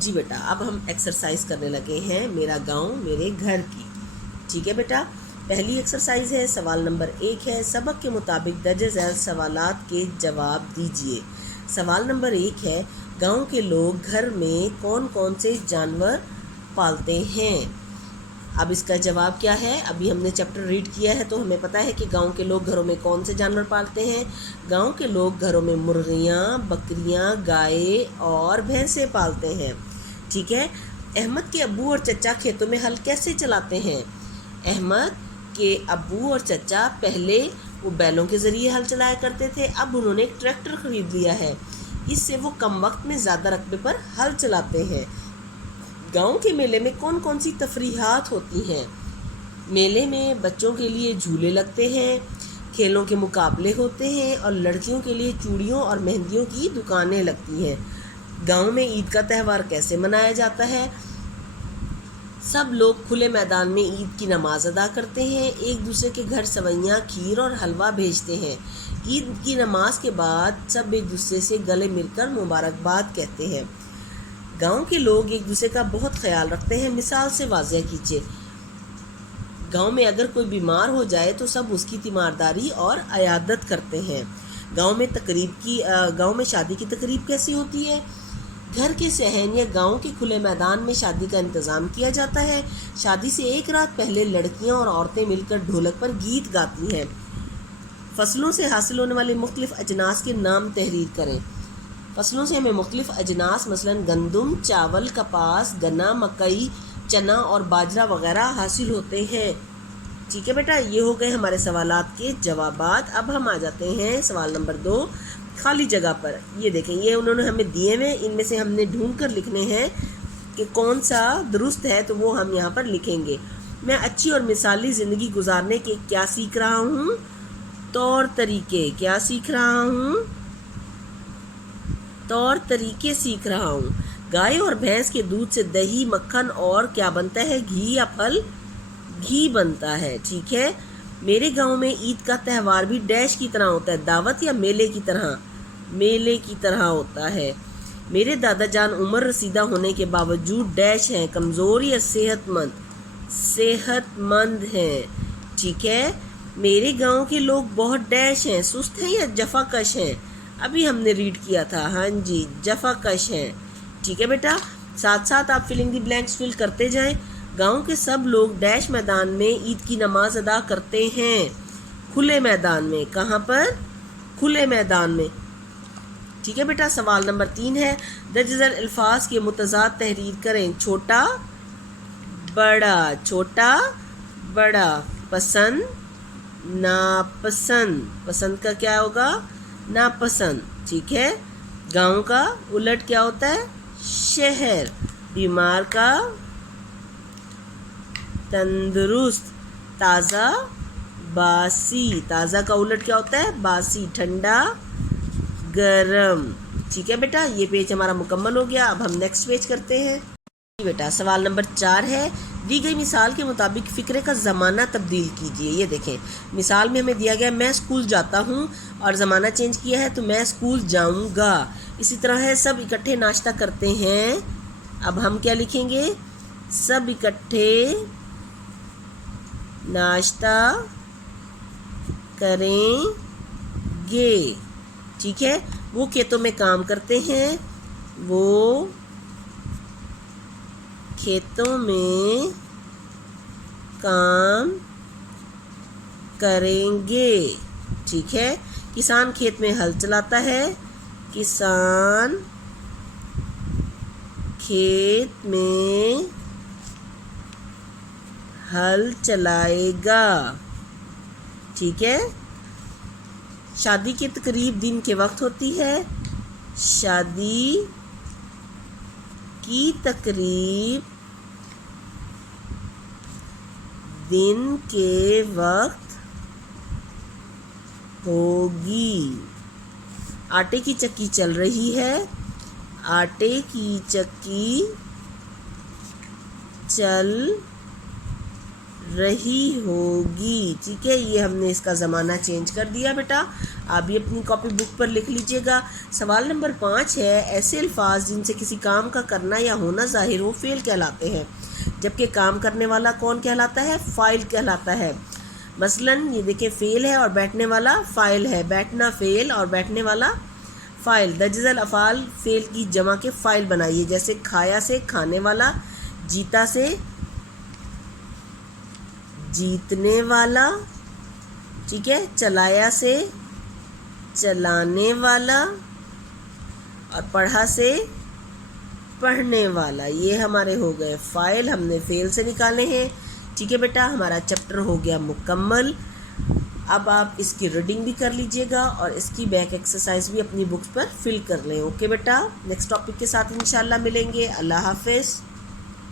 جی بیٹا، اب ہم ایکسرسائز کرنے لگے ہیں میرا گاؤں میرے گھر کی. ٹھیک ہے بیٹا. پہلی ایکسرسائز ہے، سوال نمبر 1 ہے، سبق کے مطابق درج ذیل سوالات کے جواب دیجیے. سوال نمبر 1 ہے، گاؤں کے لوگ گھر میں کون کون سے جانور پالتے ہیں؟ اب اس کا جواب کیا ہے؟ ابھی ہم نے چیپٹر ریڈ کیا ہے تو ہمیں پتہ ہے کہ گاؤں کے لوگ گھروں میں کون سے جانور پالتے ہیں. گاؤں کے لوگ گھروں میں مرغیاں، بکریاں، گائے اور بھینسیں پالتے ہیں. ٹھیک ہے. احمد کے ابو اور چچا کھیتوں میں ہل کیسے چلاتے ہیں؟ احمد کے ابو اور چچا پہلے وہ بیلوں کے ذریعے ہل چلایا کرتے تھے، اب انہوں نے ایک ٹریکٹر خرید لیا ہے. اس سے وہ کم وقت میں زیادہ رقبے پر ہل چلاتے ہیں. گاؤں کے میلے میں کون کون سی تفریحات ہوتی ہیں؟ میلے میں بچوں کے لیے جھولے لگتے ہیں، کھیلوں کے مقابلے ہوتے ہیں اور لڑکیوں کے لیے چوڑیوں اور مہندیوں کی دکانیں لگتی ہیں. گاؤں میں عید کا تہوار کیسے منایا جاتا ہے؟ سب لوگ کھلے میدان میں عید کی نماز ادا کرتے ہیں، ایک دوسرے کے گھر سوئیاں، کھیر اور حلوہ بھیجتے ہیں. عید کی نماز کے بعد سب ایک دوسرے سے گلے مل کر مبارکباد کہتے ہیں. گاؤں کے لوگ ایک دوسرے کا بہت خیال رکھتے ہیں. مثال سے واضح کیجیے. گاؤں میں اگر کوئی بیمار ہو جائے تو سب اس کی تیمارداری اور عیادت کرتے ہیں. گاؤں میں شادی کی تقریب کیسی ہوتی ہے؟ گھر کے صحن یا گاؤں کے کھلے میدان میں شادی کا انتظام کیا جاتا ہے. شادی سے ایک رات پہلے لڑکیاں اور عورتیں مل کر ڈھولک پر گیت گاتی ہیں. فصلوں سے حاصل ہونے والے مختلف اجناس کے نام تحریر کریں. فصلوں سے ہمیں مختلف اجناس مثلا گندم، چاول، کپاس، گنا، مکئی، چنا اور باجرہ وغیرہ حاصل ہوتے ہیں. ٹھیک ہے بیٹا، یہ ہو گئے ہمارے سوالات کے جوابات. اب ہم آ جاتے ہیں سوال نمبر 2، خالی جگہ پر. یہ دیکھیں، یہ انہوں نے ہمیں دیے ہوئے، ان میں سے ہم نے ڈھونڈ کر لکھنے ہیں کہ کون سا درست ہے، تو وہ ہم یہاں پر لکھیں گے. میں اچھی اور مثالی زندگی گزارنے کے کیا سیکھ رہا ہوں؟ طور طریقے. کیا سیکھ رہا ہوں؟ طور طریقے سیکھ رہا ہوں. گائے اور بھینس کے دودھ سے دہی، مکھن اور کیا بنتا ہے؟ گھی یا پھل؟ گھی بنتا ہے. ٹھیک ہے. میرے گاؤں میں عید کا تہوار بھی ڈیش کی طرح ہوتا ہے. دعوت یا میلے کی طرح؟ میلے کی طرح ہوتا ہے. میرے دادا جان عمر رسیدہ ہونے کے باوجود ڈیش ہیں، کمزور یا صحت مند؟ صحت مند ہیں. ٹھیک ہے. میرے گاؤں کے لوگ بہت ڈیش ہیں، سست ہیں یا جفا کش ہیں؟ ابھی ہم نے ریڈ کیا تھا. ہاں جی، جفا کش ہیں. ٹھیک ہے بیٹا. ساتھ ساتھ آپ فلنگ دی بلینکس فل کرتے جائیں. گاؤں کے سب لوگ ڈیش میدان میں عید کی نماز ادا کرتے ہیں. کھلے میدان میں. کہاں پر؟ کھلے میدان میں. ٹھیک ہے بیٹا. سوال نمبر 3 ہے، درج ذیل الفاظ کے متضاد تحریر کریں. چھوٹا بڑا. چھوٹا بڑا. پسند ناپسند. پسند کا کیا ہوگا؟ ناپسند. ٹھیک ہے. گاؤں کا الٹ کیا ہوتا ہے؟ شہر. بیمار کا تندرست. تازہ باسی. تازہ کا الٹ کیا ہوتا ہے؟ باسی. ٹھنڈا گرم. ٹھیک ہے بیٹا، یہ پیج ہمارا مکمل ہو گیا. اب ہم نیکسٹ پیج کرتے ہیں. بیٹا سوال نمبر 4 ہے، دی گئی مثال کے مطابق فقرے کا زمانہ تبدیل کیجیے. یہ دیکھیں، مثال میں ہمیں دیا گیا میں اسکول جاتا ہوں اور زمانہ چینج کیا ہے تو میں اسکول جاؤں گا. اسی طرح ہے سب اکٹھے ناشتہ کرتے ہیں. اب ہم کیا لکھیں گے؟ سب اکٹھے ناشتہ کریں گے. ٹھیک ہے. وہ کھیتوں میں کام کرتے ہیں. وہ کھیتوں میں کام کریں گے. ٹھیک ہے. کسان کھیت میں ہل چلاتا ہے. کسان کھیت میں ہل چلائے گا. ٹھیک ہے. شادی کی تقریب دن کے وقت ہوتی ہے. شادی کی تقریب دن کے وقت ہوگی. آٹے کی چکی چل رہی ہے. آٹے کی چکی چل رہی ہوگی. ٹھیک ہے، یہ ہم نے اس کا زمانہ چینج کر دیا بیٹا. آپ بھی اپنی کاپی بک پر لکھ لیجئے گا. سوال نمبر 5 ہے، ایسے الفاظ جن سے کسی کام کا کرنا یا ہونا ظاہر ہو فعل کہلاتے ہیں، جبکہ کام کرنے والا کون کہلاتا ہے؟ فاعل کہلاتا ہے. مثلاً یہ دیکھیں، فعل ہے اور بیٹھنے والا فاعل ہے. بیٹھنا فعل اور بیٹھنے والا فاعل. درج الافعال فعل کی جمع کے فاعل بنائیے. جیسے کھایا سے کھانے والا، جیتا سے جیتنے والا. ٹھیک ہے، چلایا سے چلانے والا، اور پڑھا سے پڑھنے والا. یہ ہمارے ہو گئے فاعل، ہم نے فعل سے نکالے ہیں. ٹھیک ہے بیٹا، ہمارا چیپٹر ہو گیا مکمل. اب آپ اس کی ریڈنگ بھی کر لیجئے گا اور اس کی بیک ایکسرسائز بھی اپنی بکس پر فل کر لیں. اوکے بیٹا، نیکسٹ ٹاپک کے ساتھ انشاءاللہ ملیں گے. اللہ حافظ.